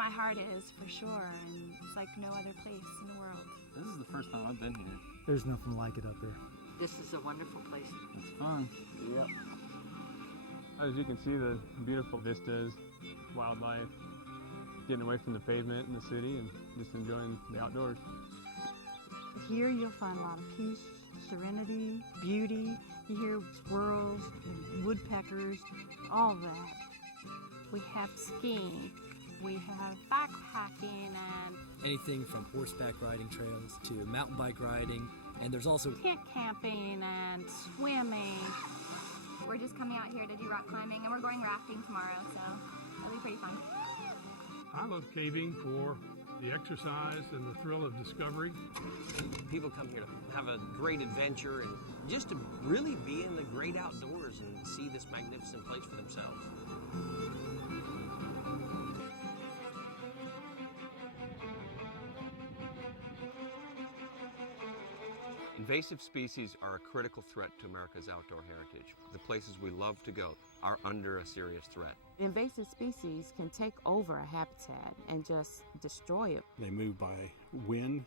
my heart is, for sure, and it's like no other place in the world. This is the first time I've been here. There's nothing like it up there. This is a wonderful place. It's fun. Yep. As you can see, the beautiful vistas, wildlife, getting away from the pavement in the city and just enjoying the outdoors. Here you'll find a lot of peace, serenity, beauty. You hear squirrels and woodpeckers, all that. We have skiing, we have backpacking and anything from horseback riding trails to mountain bike riding, and there's also tent camping and swimming. We're just coming out here to do rock climbing, and we're going rafting tomorrow, so it'll be pretty fun. I love caving for the exercise and the thrill of discovery. People come here to have a great adventure and just to really be in the great outdoors and see this magnificent place for themselves. Invasive species are a critical threat to America's outdoor heritage. The places we love to go are under a serious threat. Invasive species can take over a habitat and just destroy it. They move by wind,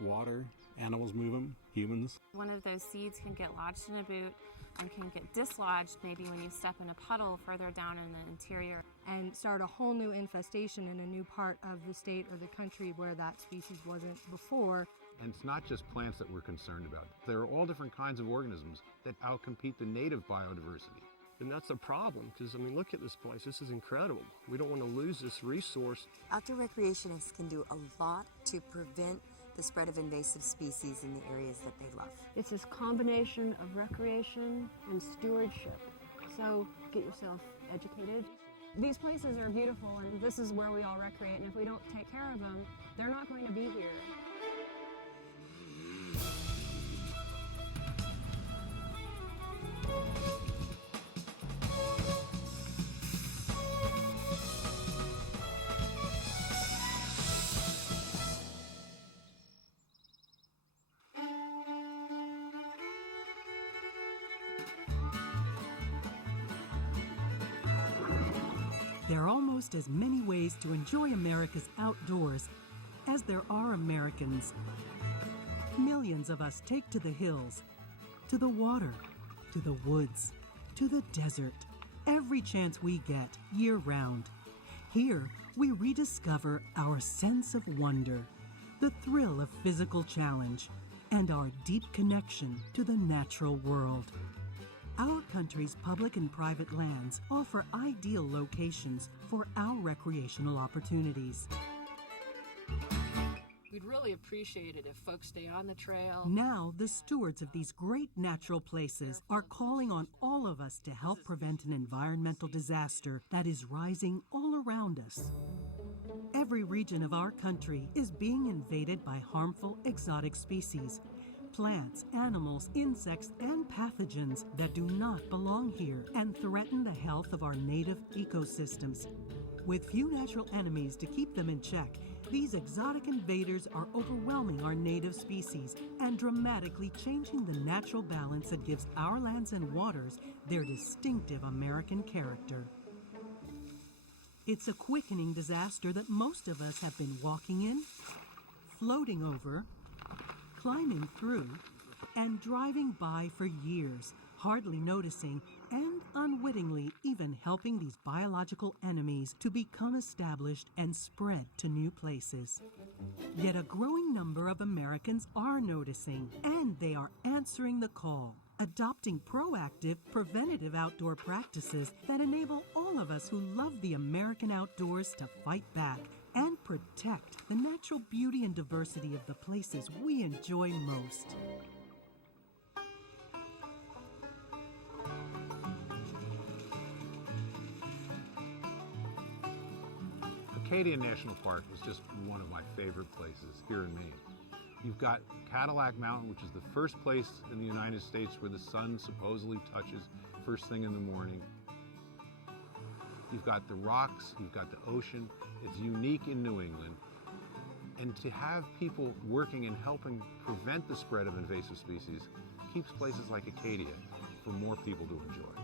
water, animals move them, humans. One of those seeds can get lodged in a boot and can get dislodged maybe when you step in a puddle further down in the interior. And start a whole new infestation in a new part of the state or the country where that species wasn't before. And it's not just plants that we're concerned about. There are all different kinds of organisms that outcompete the native biodiversity. And that's a problem, because, I mean, look at this place. This is incredible. We don't want to lose this resource. Outdoor recreationists can do a lot to prevent the spread of invasive species in the areas that they love. It's this combination of recreation and stewardship. So get yourself educated. These places are beautiful, and this is where we all recreate, and if we don't take care of them, they're not going to be here. There are almost as many ways to enjoy America's outdoors as there are Americans. Millions of us take to the hills, to the water, to the woods, to the desert, every chance we get year-round. Here, we rediscover our sense of wonder, the thrill of physical challenge, and our deep connection to the natural world. Our country's public and private lands offer ideal locations for our recreational opportunities. We'd really appreciate it if folks stay on the trail. Now, the stewards of these great natural places are calling on all of us to help prevent an environmental disaster that is rising all around us. Every region of our country is being invaded by harmful exotic species. Plants, animals, insects, and pathogens that do not belong here and threaten the health of our native ecosystems. With few natural enemies to keep them in check, these exotic invaders are overwhelming our native species and dramatically changing the natural balance that gives our lands and waters their distinctive American character. It's a quickening disaster that most of us have been walking in, floating over, climbing through, and driving by for years, hardly noticing and unwittingly even helping these biological enemies to become established and spread to new places. Yet a growing number of Americans are noticing, and they are answering the call, adopting proactive, preventative outdoor practices that enable all of us who love the American outdoors to fight back and protect the natural beauty and diversity of the places we enjoy most. Acadia National Park is just one of my favorite places here in Maine. You've got Cadillac Mountain, which is the first place in the United States where the sun supposedly touches first thing in the morning. You've got the rocks, you've got the ocean. It's unique in New England. And to have people working and helping prevent the spread of invasive species keeps places like Acadia for more people to enjoy.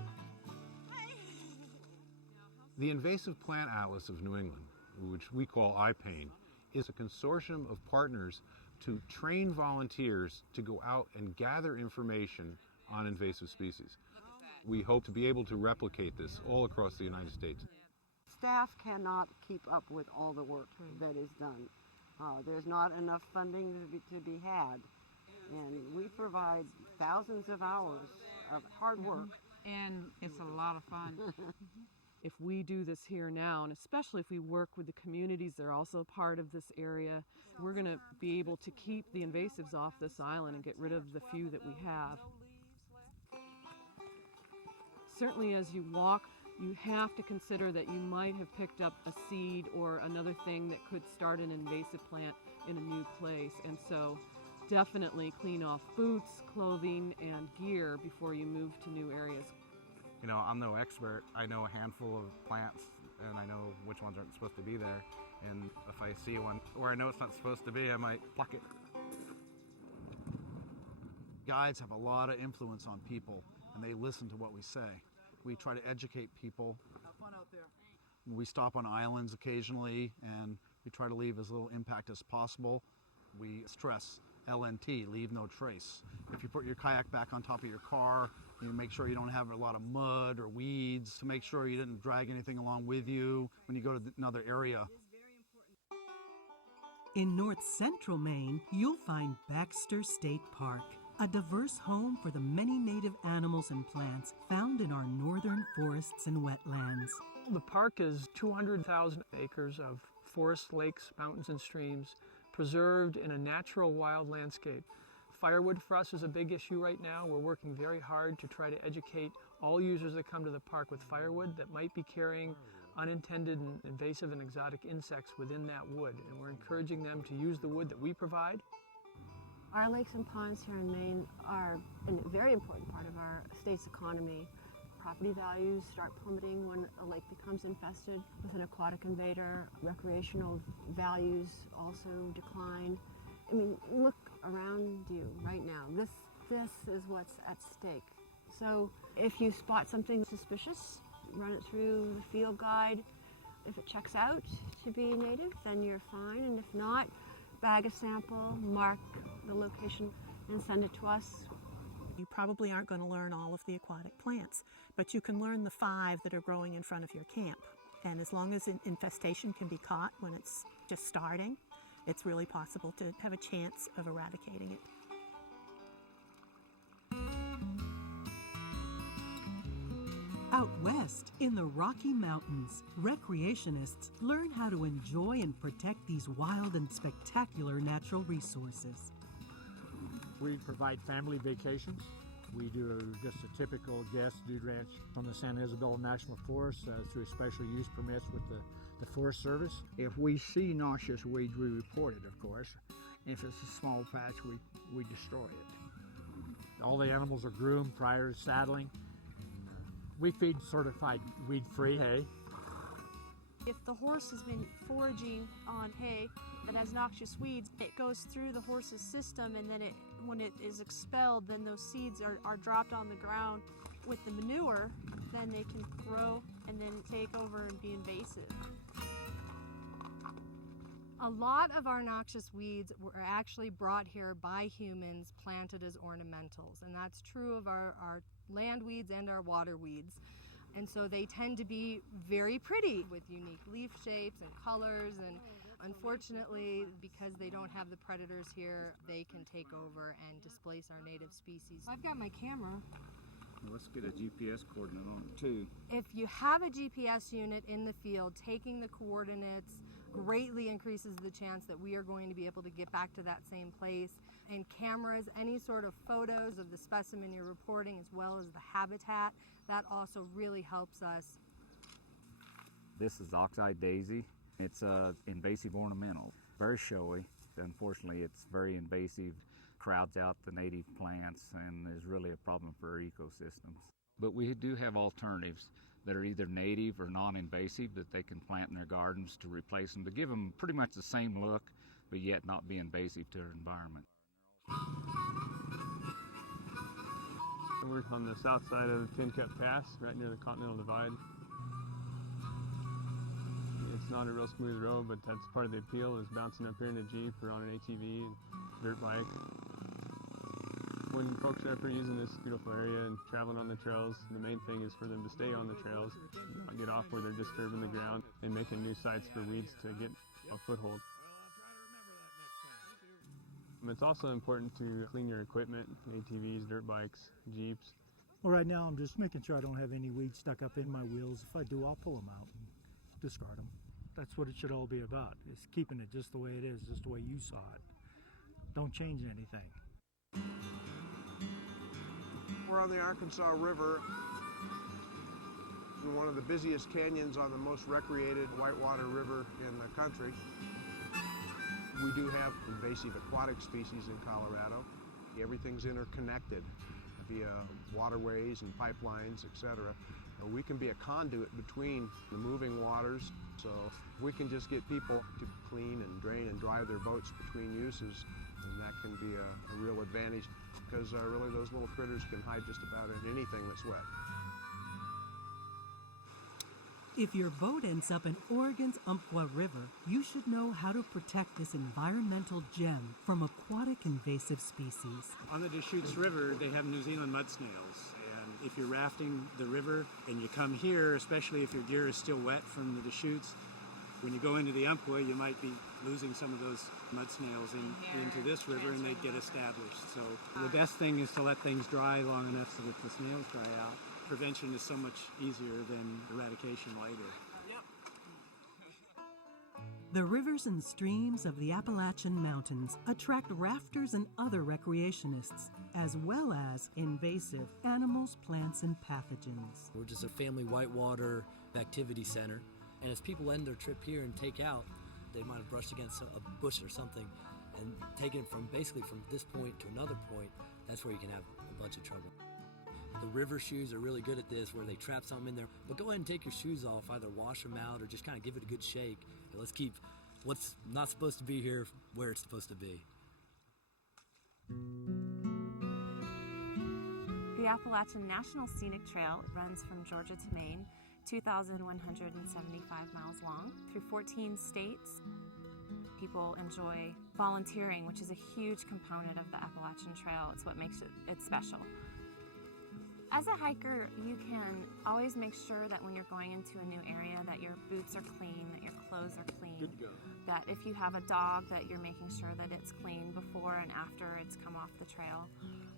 The Invasive Plant Atlas of New England which we call iPain, is a consortium of partners to train volunteers to go out and gather information on invasive species. We hope to be able to replicate this all across the United States. Staff cannot keep up with all the work that is done. There's not enough funding to be had, and we provide thousands of hours of hard work. And it's a lot of fun. If we do this here now, and especially if we work with the communities that are also part of this area, we're going to be able to keep the invasives off this island and get rid of the few that we have. Certainly as you walk, you have to consider that you might have picked up a seed or another thing that could start an invasive plant in a new place. And so definitely clean off boots, clothing, and gear before you move to new areas. You know, I'm no expert. I know a handful of plants, and I know which ones aren't supposed to be there. And if I see one where I know it's not supposed to be, I might pluck it. Guides have a lot of influence on people, and they listen to what we say. We try to educate people. Have fun out there. We stop on islands occasionally, and we try to leave as little impact as possible. We stress LNT, leave no trace. If you put your kayak back on top of your car, you make sure you don't have a lot of mud or weeds, to make sure you didn't drag anything along with you when you go to another area. In north central Maine, you'll find Baxter State Park, a diverse home for the many native animals and plants found in our northern forests and wetlands. The park is 200,000 acres of forests, lakes, mountains, and streams preserved in a natural wild landscape. Firewood for us is a big issue right now. We're working very hard to try to educate all users that come to the park with firewood that might be carrying unintended and invasive and exotic insects within that wood. And we're encouraging them to use the wood that we provide. Our lakes and ponds here in Maine are a very important part of our state's economy. Property values start plummeting when a lake becomes infested with an aquatic invader. Recreational values also decline. I mean, look around you right now. This is what's at stake. So if you spot something suspicious, run it through the field guide. If it checks out to be native, then you're fine. And if not, bag a sample, mark the location, and send it to us. You probably aren't going to learn all of the aquatic plants, but you can learn the 5 that are growing in front of your camp. And as long as an infestation can be caught when it's just starting, it's really possible to have a chance of eradicating it. Out west, in the Rocky Mountains, recreationists learn how to enjoy and protect these wild and spectacular natural resources. We provide family vacations. We do just a typical guest dude ranch on the San Isabel National Forest through special use permits with the Forest Service. If we see noxious weeds, we report it, of course. If it's a small patch, we destroy it. All the animals are groomed prior to saddling. We feed certified weed-free hay. If the horse has been foraging on hay that has noxious weeds, it goes through the horse's system, and then when it is expelled, then those seeds are dropped on the ground with the manure. Then they can grow and then take over and be invasive. A lot of our noxious weeds were actually brought here by humans, planted as ornamentals, and that's true of our land weeds and our water weeds. And so they tend to be very pretty with unique leaf shapes and colors, and unfortunately, because they don't have the predators here, they can take over and displace our native species. I've got my camera. Let's get a GPS coordinate on it too. If you have a GPS unit in the field, taking the coordinates greatly increases the chance that we are going to be able to get back to that same place. And cameras, any sort of photos of the specimen you're reporting, as well as the habitat, that also really helps us. This is ox-eyed daisy. It's an invasive ornamental, very showy. Unfortunately, it's very invasive, crowds out the native plants, and is really a problem for our ecosystems. But we do have alternatives that are either native or non-invasive that they can plant in their gardens to replace them, to give them pretty much the same look, but yet not be invasive to their environment. We're on the south side of Tin Cup Pass, right near the Continental Divide. It's It's not a real smooth road, but that's part of the appeal, is bouncing up here in a Jeep or on an ATV and dirt bike. When folks are up here using this beautiful area and traveling on the trails, the main thing is for them to stay on the trails, not get off where they're disturbing the ground and making new sites for weeds to get a foothold. It's also important to clean your equipment, ATVs, dirt bikes, Jeeps. Well, right now I'm just making sure I don't have any weeds stuck up in my wheels. If I do, I'll pull them out and discard them. That's what it should all be about, is keeping it just the way it is, just the way you saw it. Don't change anything. We're on the Arkansas River, in one of the busiest canyons on the most recreated whitewater river in the country. We do have invasive aquatic species in Colorado. Everything's interconnected via waterways and pipelines, etc. We can be a conduit between the moving waters, so if we can just get people to clean and drain and drive their boats between uses, then that can be a real advantage, because really those little critters can hide just about in anything that's wet. If your boat ends up in Oregon's Umpqua River, you should know how to protect this environmental gem from aquatic invasive species. On the Deschutes River, they have New Zealand mud snails. And if you're rafting the river and you come here, especially if your gear is still wet from the Deschutes, when you go into the Umpqua, you might be losing some of those mud snails into this river, and they get established. So the best thing is to let things dry long enough so that the snails dry out. Prevention is so much easier than eradication later. The rivers and streams of the Appalachian Mountains attract rafters and other recreationists, as well as invasive animals, plants, and pathogens. We're just a family whitewater activity center, and as people end their trip here and take out, they might have brushed against a bush or something, and taking it from basically from this point to another point, that's where you can have a bunch of trouble. The river shoes are really good at this, where they trap something in there. But go ahead and take your shoes off, either wash them out or just kind of give it a good shake. And let's keep what's not supposed to be here where it's supposed to be. The Appalachian National Scenic Trail runs from Georgia to Maine, 2,175 miles long, through 14 states. People enjoy volunteering, which is a huge component of the Appalachian Trail. It's what makes it special. As a hiker, you can always make sure that when you're going into a new area that your boots are clean, that your clothes are clean, Good to go. that if you have a dog that you're making sure that it's clean before and after it's come off the trail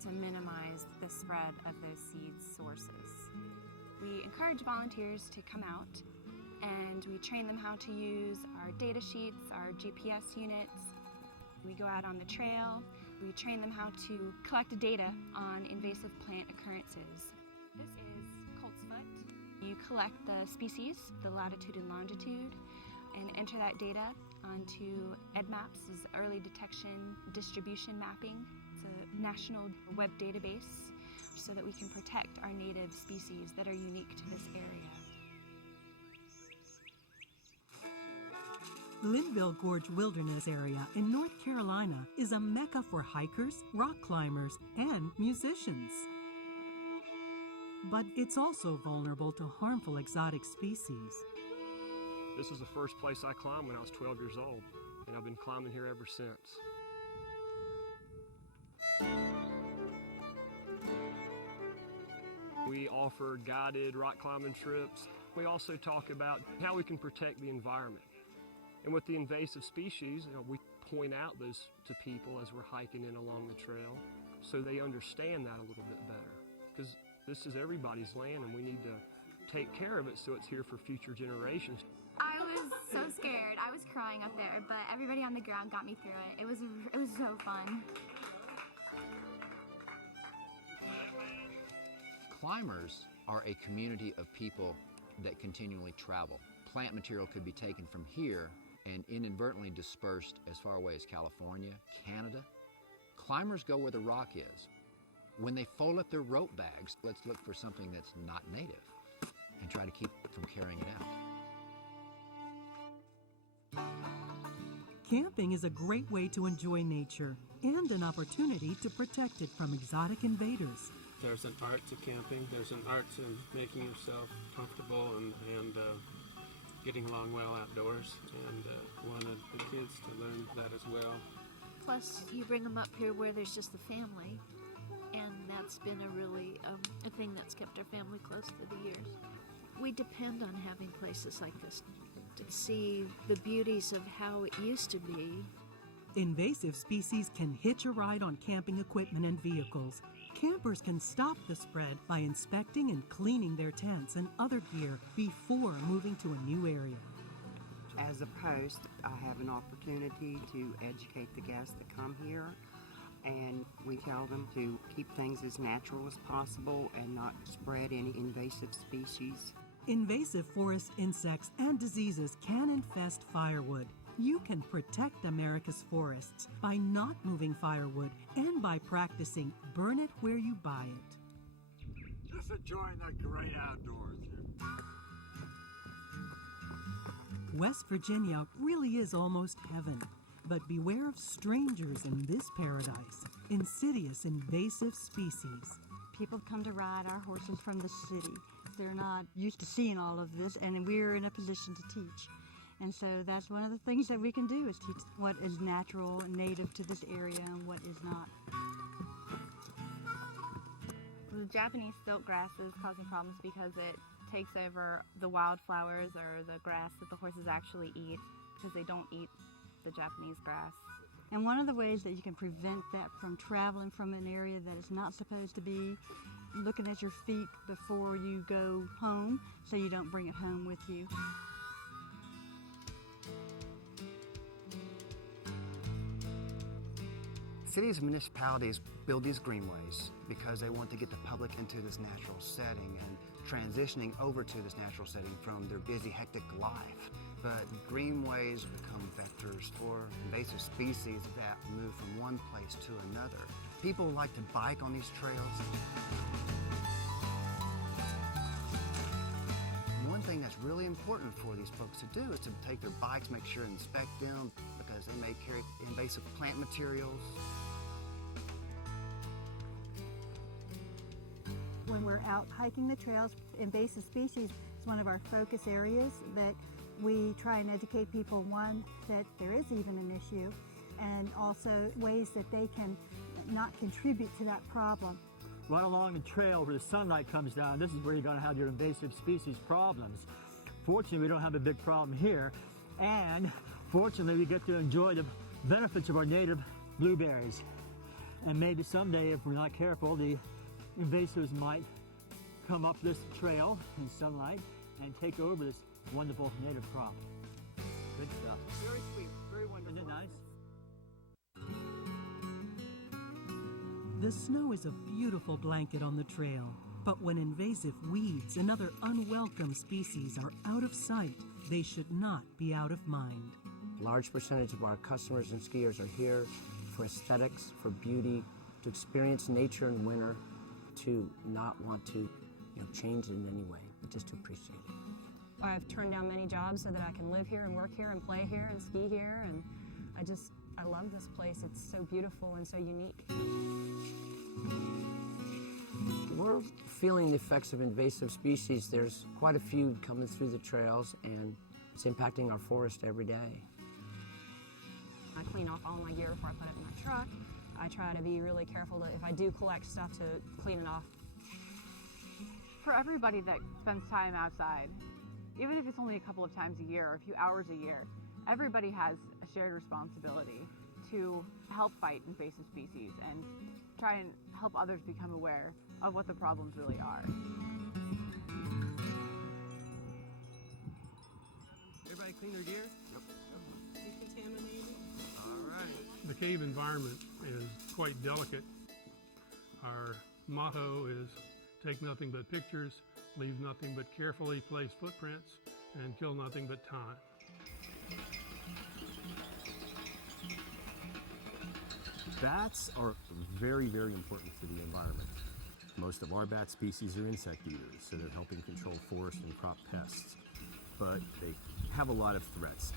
to minimize the spread of those seed sources. We encourage volunteers to come out, and we train them how to use our data sheets, our GPS units. We go out on the trail. We train them how to collect data on invasive plant occurrences. This is coltsfoot. You collect the species, the latitude and longitude, and enter that data onto EDMAPS, is Early Detection Distribution Mapping. It's a national web database so that we can protect our native species that are unique to this area. Linville Gorge Wilderness Area in North Carolina is a mecca for hikers, rock climbers, and musicians. But it's also vulnerable to harmful exotic species. This is the first place I climbed when I was 12 years old, and I've been climbing here ever since. We offer guided rock climbing trips. We also talk about how we can protect the environment. And with the invasive species, we point out those to people as we're hiking in along the trail so they understand that a little bit better. Because this is everybody's land and we need to take care of it so it's here for future generations. I was so scared. I was crying up there, but everybody on the ground got me through it. It was so fun. Climbers are a community of people that continually travel. Plant material could be taken from here and inadvertently dispersed as far away as California, Canada. Climbers go where the rock is. When they fold up their rope bags, let's look for something that's not native and try to keep it from carrying it out. Camping is a great way to enjoy nature and an opportunity to protect it from exotic invaders. There's an art to camping. There's an art to making yourself comfortable and getting along well outdoors, and wanted the kids to learn that as well. Plus, you bring them up here where there's just the family, and that's been a really a thing that's kept our family close through the years. We depend on having places like this to see the beauties of how it used to be. Invasive species can hitch a ride on camping equipment and vehicles. Campers can stop the spread by inspecting and cleaning their tents and other gear before moving to a new area. As a host, I have an opportunity to educate the guests that come here, and we tell them to keep things as natural as possible and not spread any invasive species. Invasive forest insects and diseases can infest firewood. You can protect America's forests by not moving firewood and by practicing burn it where you buy it. Just enjoying the great outdoors here. West Virginia really is almost heaven, but beware of strangers in this paradise. Insidious invasive species. People come to ride our horses from the city. They're not used to seeing all of this, and we're in a position to teach. And so that's one of the things that we can do, is teach what is natural and native to this area and what is not. The Japanese silk grass is causing problems because it takes over the wildflowers or the grass that the horses actually eat, because they don't eat the Japanese grass. And one of the ways that you can prevent that from traveling from an area that it's not supposed to be, looking at your feet before you go home so you don't bring it home with you. Cities and municipalities build these greenways because they want to get the public into this natural setting and transitioning over to this natural setting from their busy, hectic life. But greenways become vectors for invasive species that move from one place to another. People like to bike on these trails. One thing that's really important for these folks to do is to take their bikes, make sure and inspect them, because they may carry invasive plant materials. When we're out hiking the trails, invasive species is one of our focus areas that we try and educate people, one, that there is even an issue, and also ways that they can not contribute to that problem. Right along the trail where the sunlight comes down, this is where you're going to have your invasive species problems. Fortunately, we don't have a big problem here, and fortunately, we get to enjoy the benefits of our native blueberries. And maybe someday, if we're not careful, the invasives might come up this trail in sunlight and take over this wonderful native crop. Good stuff. Very sweet, very wonderful. Isn't it nice? The snow is a beautiful blanket on the trail, but when invasive weeds and other unwelcome species are out of sight, they should not be out of mind. A large percentage of our customers and skiers are here for aesthetics, for beauty, to experience nature in winter, to not want to change it in any way, but just to appreciate it. I've turned down many jobs so that I can live here and work here and play here and ski here, and I love this place. It's so beautiful and so unique. We're feeling the effects of invasive species. There's quite a few coming through the trails, and it's impacting our forest every day. I clean off all my gear before I put it in my truck. I try to be really careful to, if I do collect stuff, to clean it off. For everybody that spends time outside, even if it's only a couple of times a year or a few hours a year, everybody has a shared responsibility to help fight invasive species and try and help others become aware of what the problems really are. Everybody clean their gear? Yep. Decontaminated. All right. The cave environment is quite delicate. Our motto is take nothing but pictures, leave nothing but carefully placed footprints, and kill nothing but time. Bats are very, very important to the environment. Most of our bat species are insect eaters, so they're helping control forest and crop pests. But they have a lot of threats.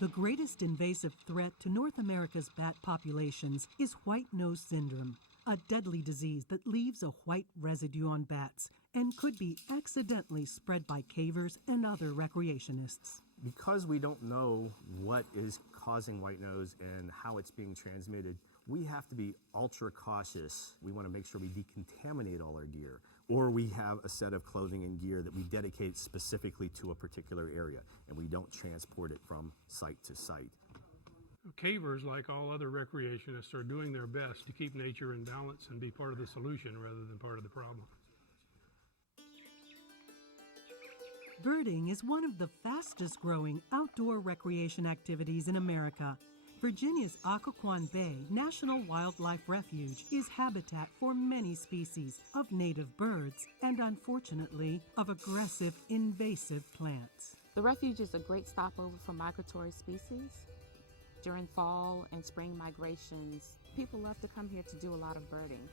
The greatest invasive threat to North America's bat populations is white nose syndrome. a deadly disease that leaves a white residue on bats and could be accidentally spread by cavers and other recreationists. Because we don't know what is causing white nose and how it's being transmitted, we have to be ultra cautious. We want to make sure we decontaminate all our gear, or we have a set of clothing and gear that we dedicate specifically to a particular area, and we don't transport it from site to site. Cavers, like all other recreationists, are doing their best to keep nature in balance and be part of the solution rather than part of the problem. Birding is one of the fastest growing outdoor recreation activities in America. Virginia's Occoquan Bay National Wildlife Refuge is habitat for many species of native birds and, unfortunately, of aggressive invasive plants. The refuge is a great stopover for migratory species. During fall and spring migrations, people love to come here to do a lot of birding.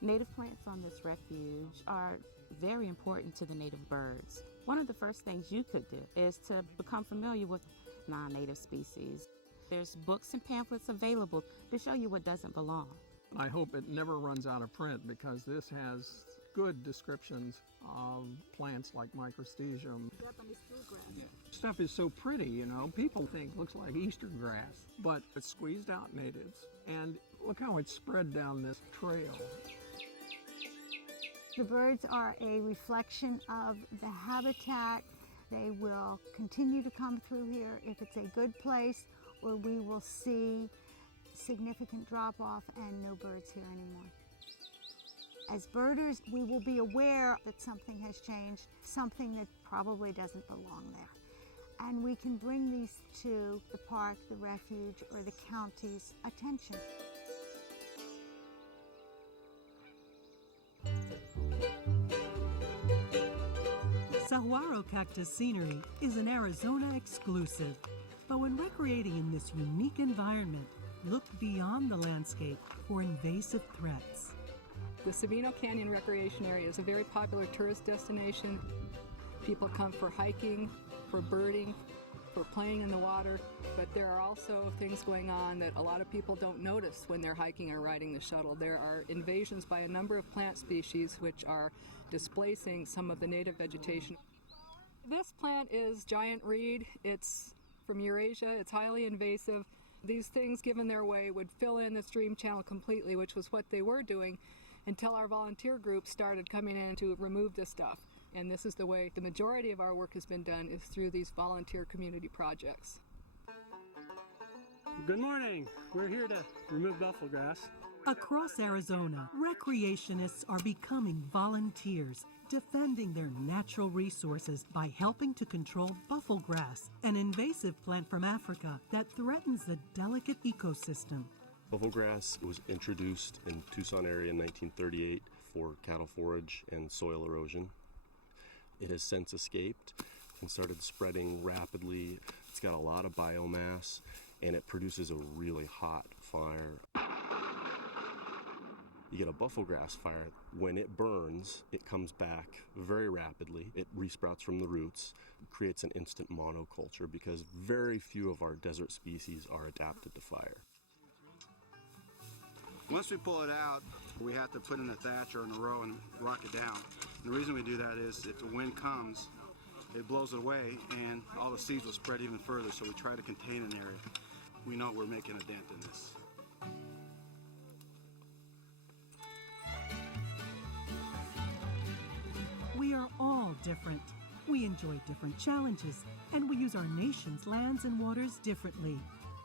Native plants on this refuge are very important to the native birds. One of the first things you could do is to become familiar with non-native species. There's books and pamphlets available to show you what doesn't belong. I hope it never runs out of print because this has good descriptions of plants like microstegium. Stuff is so pretty, you know. People think it looks like Easter grass, but it's squeezed out natives. And look how it's spread down this trail. The birds are a reflection of the habitat. They will continue to come through here if it's a good place, or we will see significant drop-off and no birds here anymore. As birders, we will be aware that something has changed, something that probably doesn't belong there. And we can bring these to the park, the refuge, or the county's attention. Saguaro cactus scenery is an Arizona exclusive. But when recreating in this unique environment, look beyond the landscape for invasive threats. The Sabino Canyon Recreation Area is a very popular tourist destination. People come for hiking, for birding, for playing in the water, but there are also things going on that a lot of people don't notice when they're hiking or riding the shuttle. There are invasions by a number of plant species which are displacing some of the native vegetation. This plant is giant reed. It's from Eurasia. It's highly invasive. These things, given their way, would fill in the stream channel completely, which was what they were doing until our volunteer group started coming in to remove this stuff. And this is the way the majority of our work has been done, is through these volunteer community projects. Good morning. We're here to remove buffalo grass. Across Arizona, recreationists are becoming volunteers, defending their natural resources by helping to control buffalo grass, an invasive plant from Africa that threatens the delicate ecosystem. Buffalo grass was introduced in Tucson area in 1938 for cattle forage and soil erosion. It has since escaped and started spreading rapidly. It's got a lot of biomass and it produces a really hot fire. You get a buffalo grass fire. When it burns, it comes back very rapidly. It resprouts from the roots, creates an instant monoculture because very few of our desert species are adapted to fire. Once we pull it out, we have to put in a thatch or in a row and rock it down. And the reason we do that is if the wind comes, it blows it away and all the seeds will spread even further, so we try to contain an area. We know we're making a dent in this. We are all different. We enjoy different challenges, and we use our nation's lands and waters differently.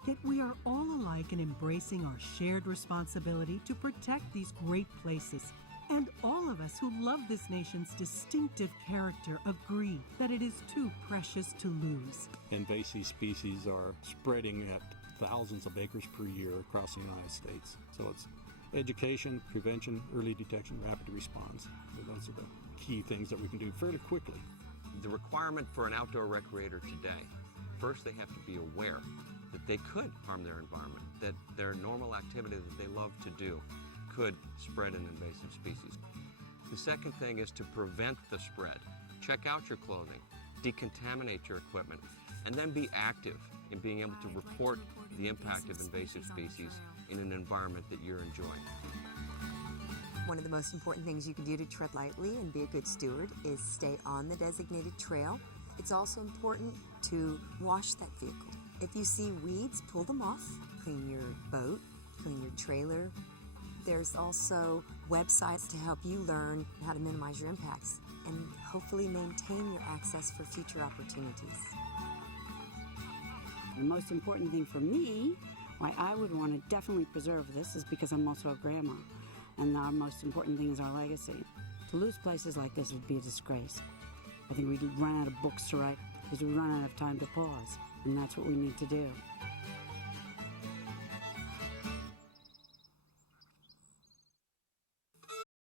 Yet we are all alike in embracing our shared responsibility to protect these great places. And all of us who love this nation's distinctive character agree that it is too precious to lose. Invasive species are spreading at thousands of acres per year across the United States. So it's education, prevention, early detection, rapid response. So those are the key things that we can do fairly quickly. The requirement for an outdoor recreator today, first they have to be aware that they could harm their environment, that their normal activity that they love to do could spread an invasive species. The second thing is to prevent the spread. Check out your clothing, decontaminate your equipment, and then be active in being able to report the impact of invasive species in an environment that you're enjoying. One of the most important things you can do to tread lightly and be a good steward is stay on the designated trail. It's also important to wash that vehicle. If you see weeds, pull them off. Clean your boat, clean your trailer. There's also websites to help you learn how to minimize your impacts and hopefully maintain your access for future opportunities. The most important thing for me, why I would want to definitely preserve this, is because I'm also a grandma. And our most important thing is our legacy. To lose places like this would be a disgrace. I think we'd run out of books to write because we run out of time to pause. And that's what we need to do.